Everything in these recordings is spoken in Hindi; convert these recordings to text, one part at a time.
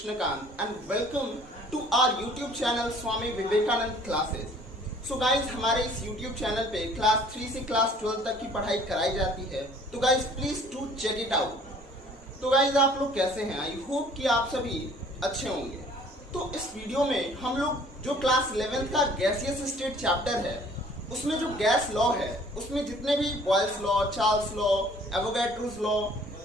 Krishnakant and welcome to our YouTube channel Swami Vivekanand Classes. So guys, हमारे इस YouTube चैनल पे क्लास 3 से क्लास 12 तक की पढ़ाई कराई जाती है. तो guys please to check it out. तो गाइज आप लोग कैसे हैं? आई होप कि आप सभी अच्छे होंगे. तो इस वीडियो में हम लोग जो क्लास 11th का गैसियस स्टेट चैप्टर है उसमें जो गैस लॉ है उसमें जितने भी Boyle's law, Charles law, Avogadro's law,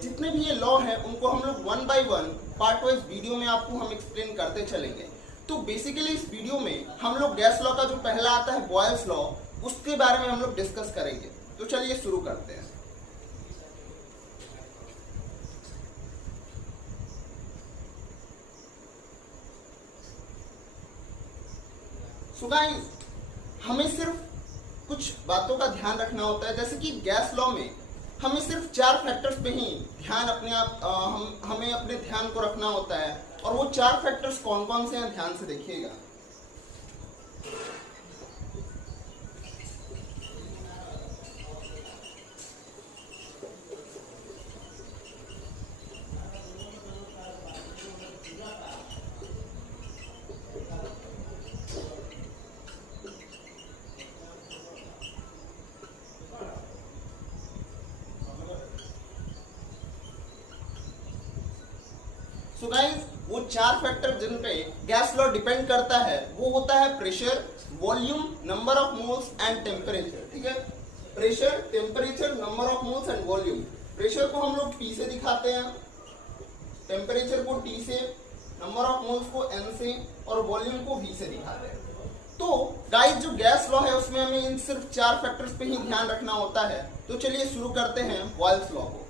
जितने भी ये लॉ है उनको हम लोग one by one part wise video में आपको हम एक्सप्लेन करते चलेंगे. तो बेसिकली इस वीडियो में हम लोग गैस लॉ का जो पहला आता है बॉयल्स लॉ, उसके बारे में हम लोग डिस्कस करेंगे. तो चलिए शुरू करते हैं. सो गाइस, हमें सिर्फ कुछ बातों का ध्यान रखना होता है. जैसे कि गैस लॉ में हमें सिर्फ 4 फैक्टर्स पे ही ध्यान हमें अपने ध्यान को रखना होता है. और वो 4 फैक्टर्स कौन कौन से हैं ध्यान से देखिएगा. सो गाइस, वो 4 फैक्टर जिन पे गैस लॉ डिपेंड करता है वो होता है pressure, volume, number of moles and temperature. ठीक है, pressure, temperature, number of moles and volume. Pressure को हम लोग P से दिखाते हैं, टेम्परेचर को T से, नंबर ऑफ मोल्स को N से और वॉल्यूम को V से दिखाते हैं. तो गाइस, जो गैस लॉ है उसमें हमें इन सिर्फ 4 फैक्टर्स पे ही ध्यान रखना होता है. तो चलिए शुरू करते हैं बॉयल्स लॉ को.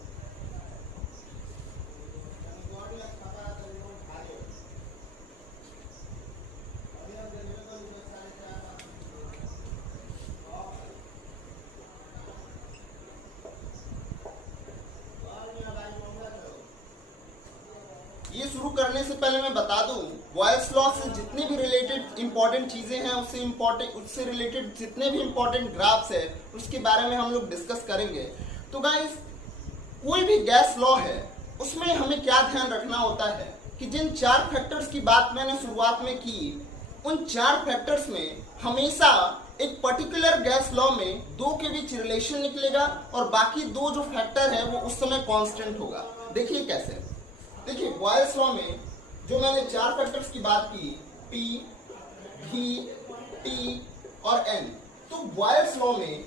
ये शुरू करने से पहले मैं बता दूं, बॉयल्स लॉ से जितनी भी रिलेटेड इंपॉर्टेंट चीजें हैं उससे रिलेटेड जितने भी इंपॉर्टेंट ग्राफ्स है उसके बारे में हम लोग डिस्कस करेंगे. तो गाइस, कोई भी गैस लॉ है उसमें हमें क्या ध्यान रखना होता है कि जिन 4 फैक्टर्स की बात मैंने शुरुआत में की, उन 4 फैक्टर्स में हमेशा एक पर्टिकुलर गैस लॉ में 2 के बीच रिलेशन निकलेगा और बाकी 2 जो फैक्टर है वो उस समय कांस्टेंट होगा. देखिए कैसे. देखिए, बॉयल्स लॉ में जो मैंने 4 फैक्टर्स की बात की, P, V, T और N. तो बॉयल्स लॉ में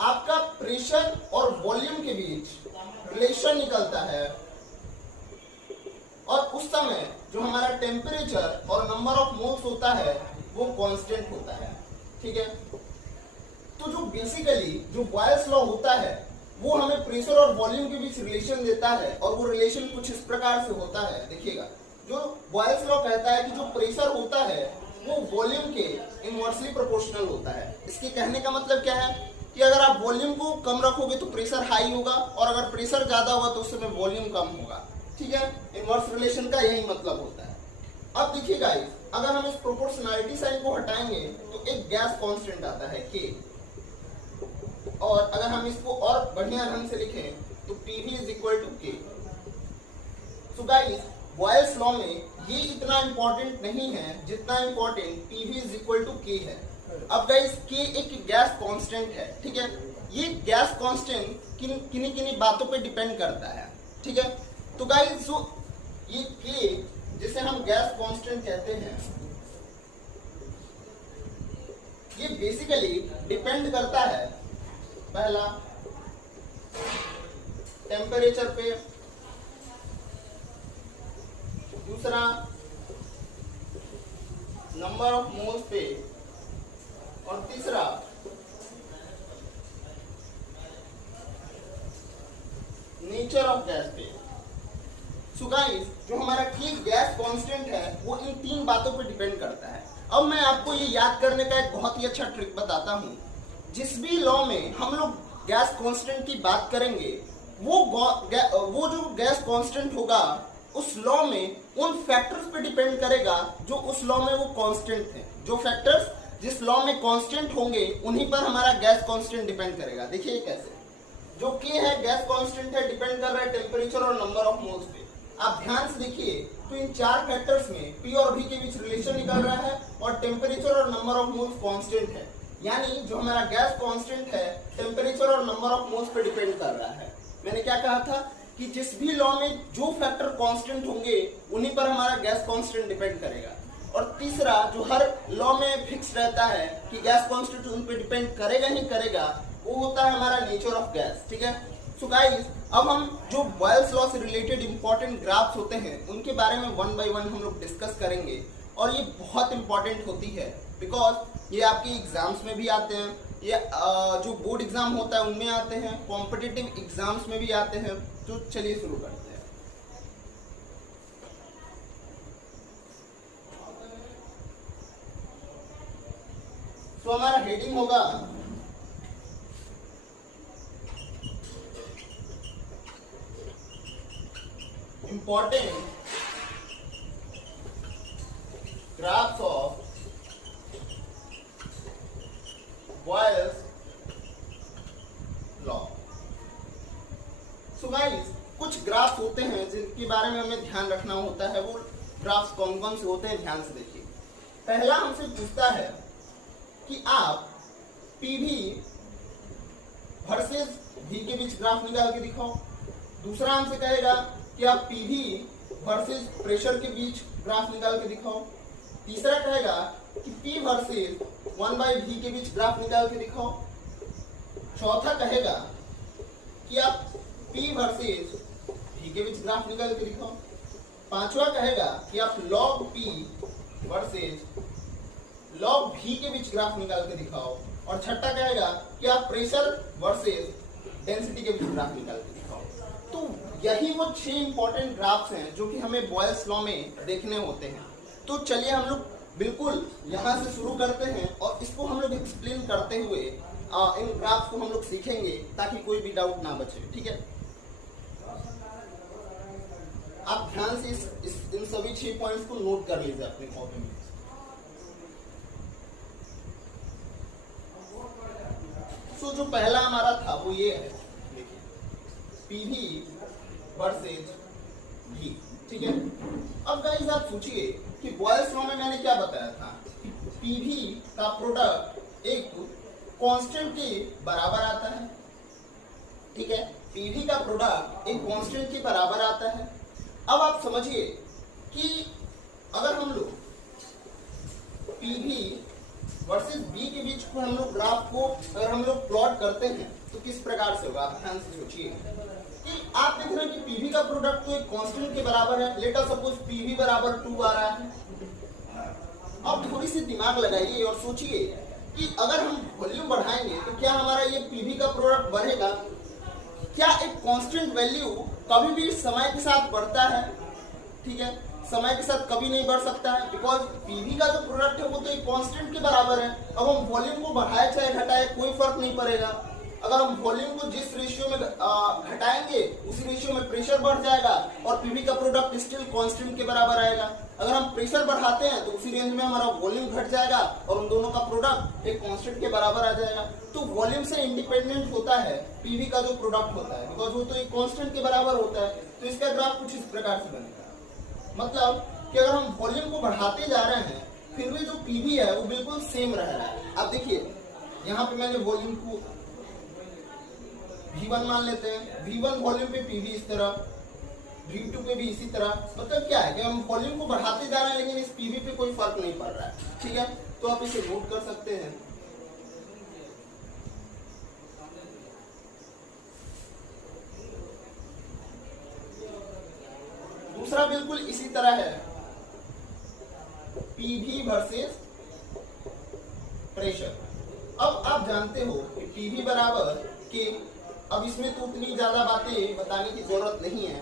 आपका प्रेशर और वॉल्यूम के बीच रिलेशन निकलता है और उस समय जो हमारा टेम्परेचर और नंबर ऑफ मोल्स होता है वो कांस्टेंट होता है. ठीक है, तो जो बेसिकली जो बॉयल्स लॉ होता है वो हमें प्रेशर और वॉल्यूम के बीच रिलेशन देता है और वो रिलेशन कुछ इस प्रकार से होता है. देखिएगा, जो बॉयल्स लॉ कहता है कि जो प्रेशर होता है वो वॉल्यूम के इनवर्सली प्रोपोर्शनल होता है. इसके कहने का मतलब क्या है कि अगर आप वॉल्यूम को कम रखोगे तो प्रेशर हाई होगा और अगर प्रेशर ज्यादा होगा तो उस समय वॉल्यूम कम होगा. ठीक है, इनवर्स रिलेशन का यही मतलब होता है. अब देखिए गाइस, अगर हम इस प्रोपोर्शनैलिटी साइन को हटाएंगे तो एक गैस कांस्टेंट आता है K, और अगर हम इसको और बढ़िया ढंग से लिखें तो PV is equal to K. So guys, Boyle's law में ये इतना इंपॉर्टेंट नहीं है जितना important PV is equal to K है. अब गाइस, K एक गैस कांस्टेंट है. ठीक है, ये गैस कांस्टेंट किन्हीं बातों पे डिपेंड करता है. ठीक है, तो गाइस, जो ये K जिसे हम गैस कांस्टेंट कहते हैं, ये बेसिकली डिपेंड करता है पहला टेम्परेचर पे, दूसरा नंबर ऑफ मोल्स पे और तीसरा नेचर ऑफ गैस पे. सो गाइस, जो हमारा गैस कांस्टेंट है वो इन 3 बातों पे डिपेंड करता है. अब मैं आपको ये याद करने का एक बहुत ही अच्छा ट्रिक बताता हूँ. जिस भी लॉ में हम लोग गैस कांस्टेंट की बात करेंगे वो जो गैस कांस्टेंट होगा उस लॉ में उन फैक्टर्स पे डिपेंड करेगा जो उस लॉ में वो कांस्टेंट थे. जो फैक्टर्स जिस लॉ में कांस्टेंट होंगे उन्हीं पर हमारा गैस कांस्टेंट डिपेंड करेगा. देखिए कैसे. जो K है गैस कांस्टेंट है, डिपेंड कर रहा है टेम्परेचर और नंबर ऑफ मोल्स पे. आप ध्यान से देखिए तो इन चार फैक्टर्स में P और V के बीच रिलेशन निकल रहा है और टेम्परेचर और नंबर ऑफ मोल्स कांस्टेंट है। यानी जो हमारा गैस कांस्टेंट है टेम्परेचर और नंबर ऑफ मोल्स पे डिपेंड कर रहा है। मैंने क्या कहा था कि जिस भी लॉ में जो फैक्टर कांस्टेंट होंगे उन्हीं पर हमारा गैस कांस्टेंट डिपेंड करेगा। और तीसरा जो हर लॉ में फिक्स रहता है कि गैस कांस्टेंट उन पे डिपेंड करेगा ही करेगा, वो होता है हमारा नेचर ऑफ गैस। ठीक है, सो गाइस अब हम जो बॉयल्स लॉ से रिलेटेड इंपॉर्टेंट ग्राफ्स होते हैं उनके बारे में वन बाय वन हम लोग डिस्कस करेंगे। और ये बहुत इंपॉर्टेंट होती है बिकॉज ये आपके एग्जाम्स में भी आते हैं, ये जो बोर्ड एग्जाम होता है उनमें आते हैं, कॉम्पिटिटिव एग्जाम्स में भी आते हैं। तो चलिए शुरू करते हैं। तो हमारा हेडिंग होगा important graphs of Boyle's law. So guys कुछ ग्राफ्स होते हैं जिनके बारे में हमें ध्यान रखना होता है। वो ग्राफ्स कौन कौन से होते हैं ध्यान से देखिए। पहला हमसे पूछता है कि आप PV वर्सेस V के बीच ग्राफ निकाल के दिखाओ। दूसरा हमसे कहेगा कि आप PV वर्सेस प्रेशर के बीच ग्राफ निकाल के दिखाओ। तीसरा कहेगा कि P वर्सेस 1/V के बीच ग्राफ निकाल के दिखाओ। चौथा कहेगा कि आप P वर्सेस V के बीच ग्राफ निकाल के दिखाओ। पांचवा कहेगा कि आप log P versus log V के बीच ग्राफ निकाल के दिखाओ। और छठा कहेगा कि आप प्रेशर वर्सेस डेंसिटी के बीच ग्राफ निकाल के दिखाओ। तो यही वो 6 इंपॉर्टेंट ग्राफ्स हैं जो कि हमें बॉयल्स लॉ में देखने होते हैं। तो चलिए हम लोग बिल्कुल यहाँ से शुरू करते हैं और इसको हम लोग एक्सप्लेन करते हुए इन ग्राफ्स को हम लोग सीखेंगे ताकि कोई भी डाउट ना बचे। ठीक है, आप ध्यान से इन सभी 6 पॉइंट्स को नोट कर लीजिए अपनी कॉपी में। तो जो पहला हमारा था वो ये है, देखिए PV वर्सेस V। ठीक है, अब गाइस आप सोचिए कि बॉयल्स लॉ में मैंने क्या बताया था कि PV का प्रोडक्ट एक कांस्टेंट के बराबर आता है। ठीक है, PV का प्रोडक्ट एक कांस्टेंट के बराबर आता है। अब आप समझिए कि अगर हम लोग PV वर्सेस V के बीच को हम लोग ग्राफ को अगर हम लोग प्लॉट करते हैं तो किस प्रकार से होगा, आप ध्यान से सोचिए कि आप देख रहे हैं कि PV का प्रोडक्ट तो एक कांस्टेंट के बराबर है। लेट अस सपोज PV बराबर 2 आ रहा है। अब थोड़ी सी दिमाग लगाइए और सोचिए कि अगर हम वॉल्यूम बढ़ाएंगे तो क्या हमारा ये PV का प्रोडक्ट बढ़ेगा? क्या एक कांस्टेंट वैल्यू कभी भी समय के साथ बढ़ता है? ठीक है, समय के साथ कभी नहीं बढ़ सकता है बिकॉज PV का जो प्रोडक्ट है वो तो एक कांस्टेंट के बराबर है। अब हम वॉल्यूम को बढ़ाए चाहे घटाए कोई फर्क नहीं पड़ेगा। अगर हम वॉल्यूम को जिस रेशियो में घटाएंगे उसी रेशियो में प्रेशर बढ़ जाएगा और PV का प्रोडक्ट स्टिल कांस्टेंट के बराबर आएगा। अगर हम प्रेशर बढ़ाते हैं तो उसी रेंज में हमारा वॉल्यूम घट जाएगा और उन दोनों का प्रोडक्ट एक कांस्टेंट के बराबर आ जाएगा। तो वॉल्यूम से इंडिपेंडेंट होता है PV का जो प्रोडक्ट होता है बिकॉज वो तो एक कांस्टेंट के बराबर होता है। तो इसका ग्राफ कुछ इस प्रकार से बनेगा, मतलब कि अगर हम वॉल्यूम को बढ़ाते जा रहे हैं फिर भी जो PV है वो बिल्कुल सेम रह रहा है। आप देखिए यहाँ पे मैंने वॉल्यूम को V1 मान लेते हैं। V1 वॉल्यूम पे PV इस तरह, V2 पे भी इसी तरह। मतलब क्या है कि हम वॉल्यूम को बढ़ाते जा रहे हैं लेकिन इस PV पे कोई फर्क नहीं पड़ रहा है। ठीक है, तो आप इसे नोट कर सकते हैं। दूसरा बिल्कुल इसी तरह है, PV वर्सेस प्रेशर। अब आप जानते हो कि PV बराबर के, अब इसमें तो उतनी ज्यादा बातें बताने की जरूरत नहीं है।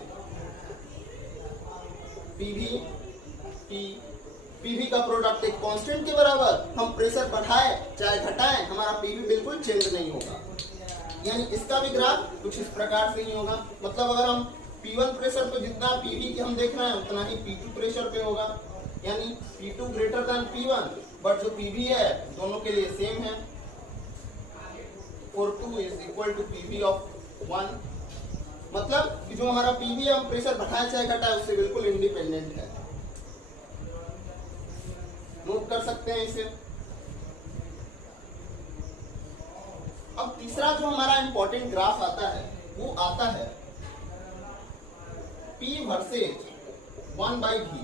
PV का प्रोडक्ट एक कांस्टेंट के बराबर, हम प्रेशर बढ़ाए चाहे घटाएं हमारा PV बिल्कुल चेंज नहीं होगा। यानी इसका भी ग्राफ कुछ इस प्रकार से ही होगा। मतलब अगर हम P1 प्रेशर पे जितना PV की हम देख रहे हैं उतना ही P2 प्रेशर पे होगा। यानी P2 greater than P1, but जो PV है दोनों के लिए सेम है। for 2 is equal to PV of 1। मतलब कि जो हमारा पीवी हम प्रेशर बढ़ाए चाहे घटाए उससे बिल्कुल इंडिपेंडेंट है। नोट कर सकते हैं इसे। अब तीसरा जो हमारा इंपॉर्टेंट ग्राफ आता है वो आता है P वर्सेज 1/v।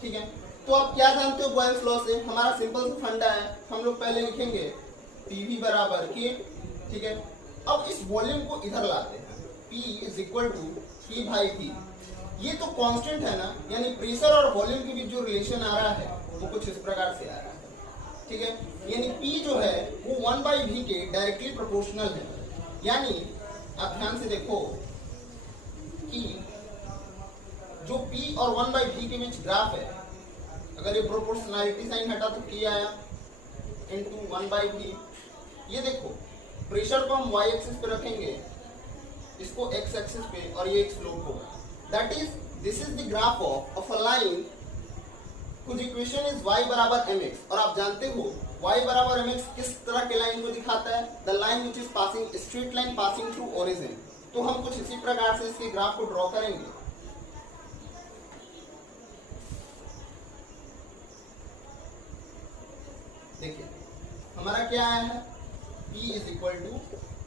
ठीक है, तो आप क्या जानते हो बॉयल्स लॉ से? हमारा सिंपल सा फंडा है, हम लोग पहले लिखेंगे पीवी बराबर के। ठीक है, अब इस वॉल्यूम को इधर लाते हैं, P is equal to P/V। ये तो कांस्टेंट है ना, यानी प्रेशर और वॉल्यूम के बीच जो रिलेशन आ रहा है वो कुछ इस प्रकार से आ रहा है। ठीक है, यानी P जो है वो 1/v के डायरेक्टली प्रोपोर्शनल है। यानी आप ध्यान से देखो कि जो P और 1/v के बीच ग्राफ है, अगर ये प्रोपोर्शनैलिटी साइन हटा तो P आया इनटू 1/v। ये देखो प्रेशर को हम y एक्सिस पे रखेंगे, इसको x एक्सिस पे, और ये एक स्लोप होगा। That is this is the graph of a line कुछ इक्वेशन इज y बराबर mx। और आप जानते हो y बराबर mx किस तरह के लाइन को दिखाता है? The line which is passing straight line passing through origin. तो हम कुछ इसी प्रकार से इसके ग्राफ को ड्रॉ करेंगे। देखिए हमारा क्या आया है, P is equal to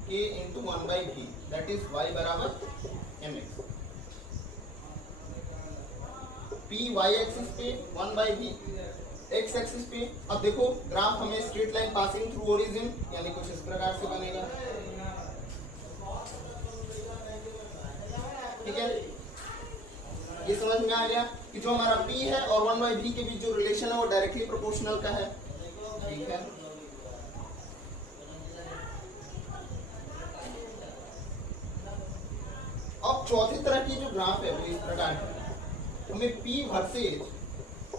K into 1/v, that is y बराबर mx। P y एक्सिस पे, 1/v x एक्सिस पे। अब देखो ग्राफ हमें straight line passing through origin, यानी कुछ इस प्रकार से बनेगा। ठीक है, ये समझ में आ गया कि जो हमारा P है और 1/v के बीच जो रिलेशन है वो डायरेक्टली प्रोपोर्शनल का है। ठीक है, अब चौथी तरह की जो ग्राफ है वो इस प्रकार है। हमें P वर्सेज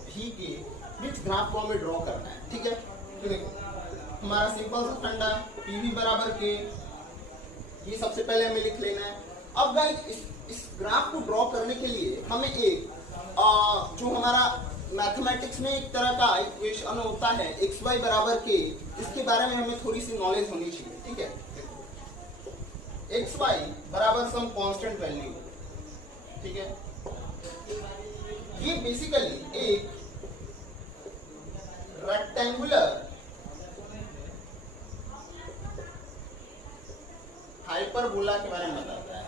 V के बीच ग्राफ को हमें ड्रॉ करना है। ठीक है, तो देखो हमारा सिंपल सा फंडा PV बराबर के, ये सबसे पहले हमें लिख लेना है। अब गाइस इस ग्राफ को ड्रॉ करने के लिए हमें एक जो हमारा मैथमेटिक्स में एक तरह का इक्वेशन होता है xy बराबर के, इसके बारे में हमें थोड़ी सी नॉलेज होनी चाहिए। ठीक है, xy बराबर सम कांस्टेंट वैल्यू। ठीक है, ये बेसिकली एक रेक्टेंगुलर हाइपरबोला के बारे में बताता है।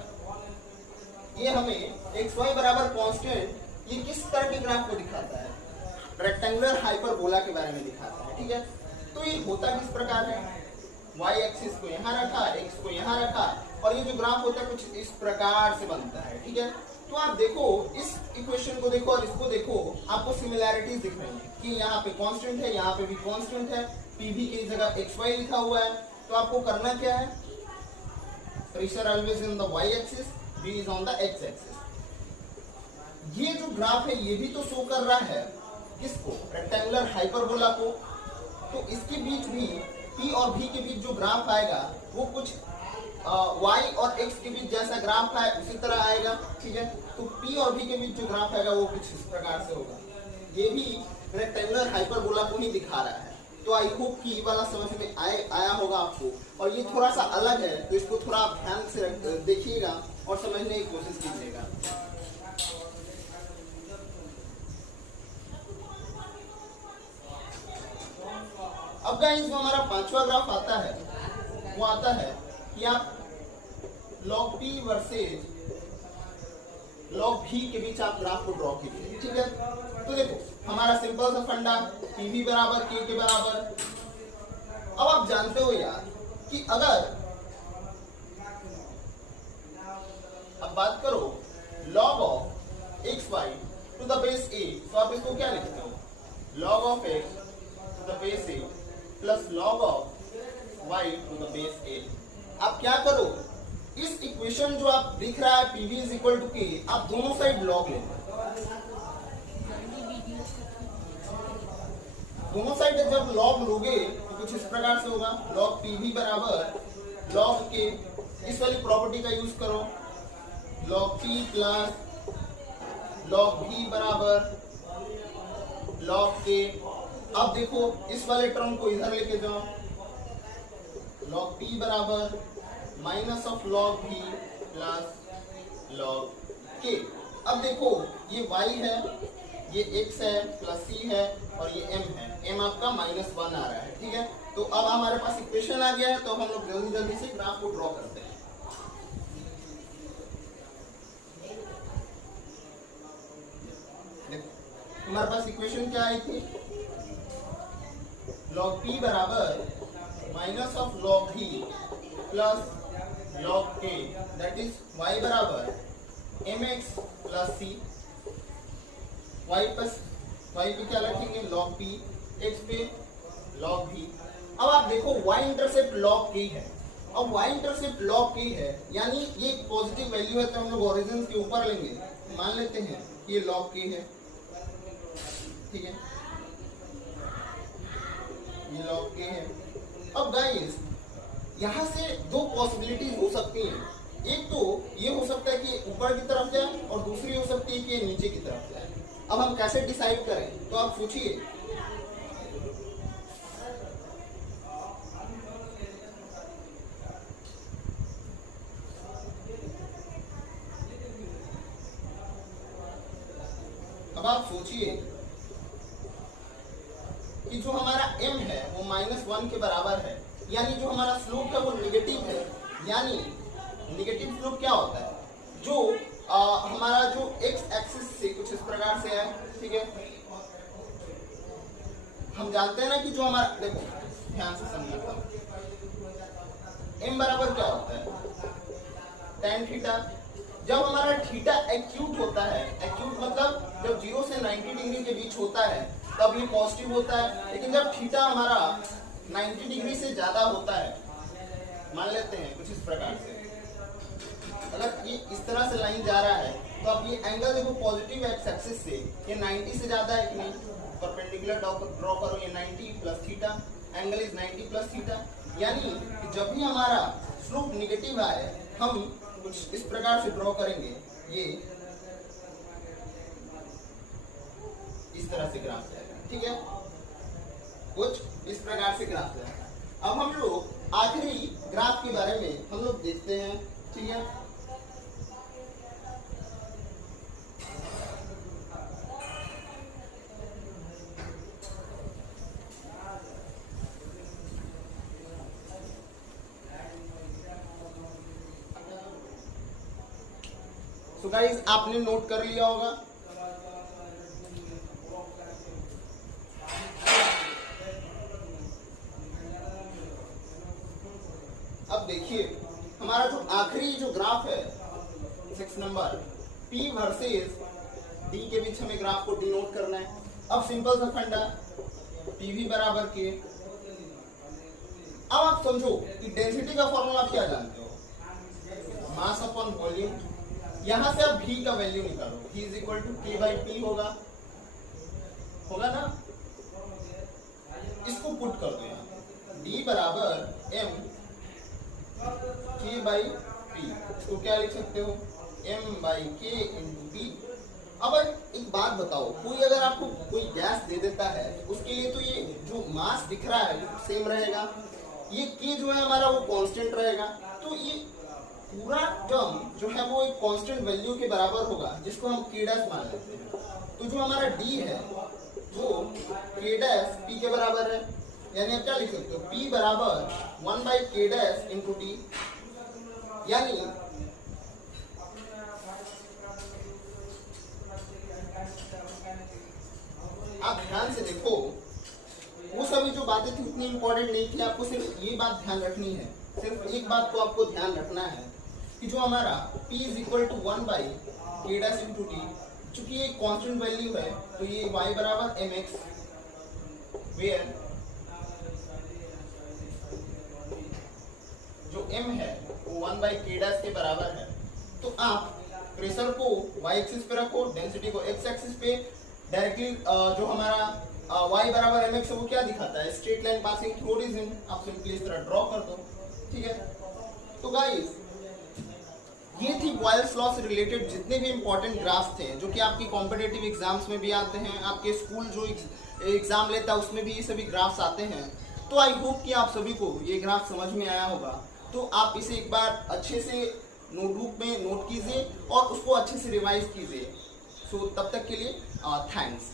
ये हमें xy बराबर कांस्टेंट ये किस तरह के ग्राफ को दिखाता है? रेक्टेंगुलर हाइपरबोला के बारे में दिखाता है। ठीक है, तो ये होता किस प्रकार है? y एक्सिस को यहाँ रखा, x को यहाँ रखा, और ये जो ग्राफ होता है कुछ इस प्रकार से बनता है। ठीक है, तो आप देखो इस इक्वेशन को देखो और इसको देखो, आपको सिमिलैरिटीज दिख रही है कि यहाँ पे कांस्टेंट है, यहाँ पे भी कांस्टेंट है, पीवी की जगह xy लिखा हुआ है। तो आपको करना क्या है? Pressure always in the y axis, v is on the x axis. ये जो ग्राफ है ये भी तो शो कर रहा है किसको? रेक्टेंगुलर हाइपरबोला को। तो इसके बीच भी P और V के बीच जो ग्राफ आएगा वो कुछ y और x के बीच जैसा ग्राफ है उसी तरह आएगा। ठीक है, तो P और V के बीच जो ग्राफ आएगा वो कुछ इस प्रकार से होगा। ये भी रेक्टेंगुलर हाइपरबोला को ही दिखा रहा है। तो आई होप कि ये वाला समझ में आया होगा आपको, और ये थोड़ा सा अलग है तो इसको थोड़ा आप ध्यान से देखिएगा और समझने की कोशिश कीजिएगा। अब गाइस जो हमारा पांचवा ग्राफ आता है वो आता है कि आप log P versus log V के बीच आप ग्राफ को ड्रॉ कीजिए। ठीक है, तो देखो हमारा सिंपल सा फंडा PV बराबर K के बराबर। अब आप जानते हो यार कि अगर अब बात करो log of xy to the base a, तो आप इसको क्या लिखते हो? log of x to the base a plus log of y to the base a। आप क्या करो, इस इक्वेशन जो आप दिख रहा है PV is equal to K, आप दोनों साइड log ले लो। दोनों साइड जब log लोगे तो कुछ इस प्रकार से होगा, log PV बराबर log K। इस वाली प्रॉपर्टी का यूज करो, log P plus log V बराबर log K। अब देखो इस वाले टर्म को इधर लेके जाओ, log P बराबर minus of log V plus log k। अब देखो ये y है, ये x है, प्लस c है और ये m है। m आपका -1 आ रहा है, ठीक है। तो अब हमारे पास इक्वेशन आ गया है, तो हम लोग जल्दी जल्दी से ग्राफ को ड्रॉ करते हैं। हमारे पास इक्वेशन क्या आई थी? log p बराबर minus of log v plus log k, that is y बराबर mx प्लस c। y पे क्या रखेंगे? log p, x पे log v। अब आप देखो y इंटरसेप्ट log k है। अब y इंटरसेप्ट log k है, यानी ये पॉजिटिव वैल्यू है, तो हम लोग ओरिजिन के ऊपर लेंगे। मान लेते हैं कि ये log k है, ठीक है, ये log k है। अब गाइस यहाँ से दो पॉसिबिलिटीज हो सकती हैं। एक तो ये हो सकता है कि ऊपर की तरफ जाए और दूसरी हो सकती है कि ये नीचे की तरफ जाए। अब हम कैसे डिसाइड करें? तो आप सोचिए, अब आप सोचिए कि जो हमारा m है वो -1 के बराबर है, यानी जो हमारा स्लोप है वो निगेटिव है। यानी निगेटिव स्लोप क्या होता है? जो हमारा जो x एक्सिस से कुछ इस प्रकार से है, ठीक है। हम जानते हैं ना कि जो हमारा, देखो ध्यान से समझना, m बराबर क्या होता है? tan theta. जब हमारा थीटा एक्यूट होता है, एक्यूट मतलब जब 0 से 90 डिग्री के बीच होता है तब ये पॉजिटिव होता है। लेकिन जब थीटा हमारा 90 डिग्री से ज्यादा होता है, मान लेते हैं कुछ इस प्रकार से, अगर ये इस तरह से लाइन जा रहा है तो अब ये एंगल देखो पॉजिटिव एक्स एक्सिस से ये 90 से ज्यादा है कि नहीं? परपेंडिकुलर ड्रॉ करो, ये 90 plus theta, angle is 90 plus theta. यानी कि जब भी हमारा स्लोप निगेटिव आए हम कुछ इस प्रकार से ड्रॉ करेंगे, ये इस तरह से ग्राफ जाएगा, ठीक है, कुछ इस प्रकार से ग्राफ जाएगा। अब हम लोग आखिरी ग्राफ के बारे में हम लोग देखते हैं, ठीक है। सो गाइस आपने नोट कर लिया होगा। अब देखिए हमारा जो आखिरी जो ग्राफ है 6 नंबर, P वर्सेस D के बीच हमें ग्राफ को डिनोट करना है। अब सिंपल सा फंडा, PV बराबर के। अब आप समझो कि डेंसिटी का फॉर्मूला क्या जानते हो? Mass upon volume. यहां से आप V का वैल्यू निकालो, V is equal to K/P होगा ना? इसको पुट कर दो यहाँ, D बराबर M K/P। इसको क्या लिख सकते हो? M/K into P। अब एक बात बताओ, कोई अगर आपको कोई गैस दे देता है उसके लिए तो ये जो मास दिख रहा है वो सेम रहेगा, ये K जो है हमारा वो कांस्टेंट रहेगा। तो ये पूरा टर्म जो है वो एक कांस्टेंट वैल्यू के बराबर होगा, जिसको हम K' मान लेते हैं। तो जो हमारा D है वो K' P के बराबर है। यानी आप क्या लिख सकते हो? P बराबर 1/K' इंटू D। यानी आप ध्यान से देखो, वो सभी जो बातें थी उतनी इंपॉर्टेंट नहीं थी, आपको सिर्फ ये बात ध्यान रखनी है, सिर्फ एक बात को आपको ध्यान रखना है कि जो हमारा P is equal to 1/K' into D, चूंकि ये कांस्टेंट वैल्यू है तो ये y बराबर mx, वेयर जो m है वो 1/K' के बराबर है। तो आप प्रेशर को y एक्सिस पे रखो, डेंसिटी को x एक्सिस पे। डायरेक्टली जो हमारा y बराबर mx है वो क्या दिखाता है? Straight line passing through origin. आप सिंपली इस तरह ड्रॉ कर दो, ठीक है। तो गाइस ये थी बॉयल्स लॉ से रिलेटेड जितने भी इंपॉर्टेंट ग्राफ्स थे जो कि आपकी कॉम्पिटिटिव एग्जाम्स में भी आते हैं, आपके स्कूल जो एग्जाम लेता है उसमें भी ये सभी ग्राफ्स आते हैं। तो आई होप कि आप सभी को ये ग्राफ समझ में आया होगा। तो आप इसे एक बार अच्छे से नोटबुक में नोट कीजिए और उसको अच्छे से रिवाइज कीजिए। सो तब तक के लिए थैंक्स।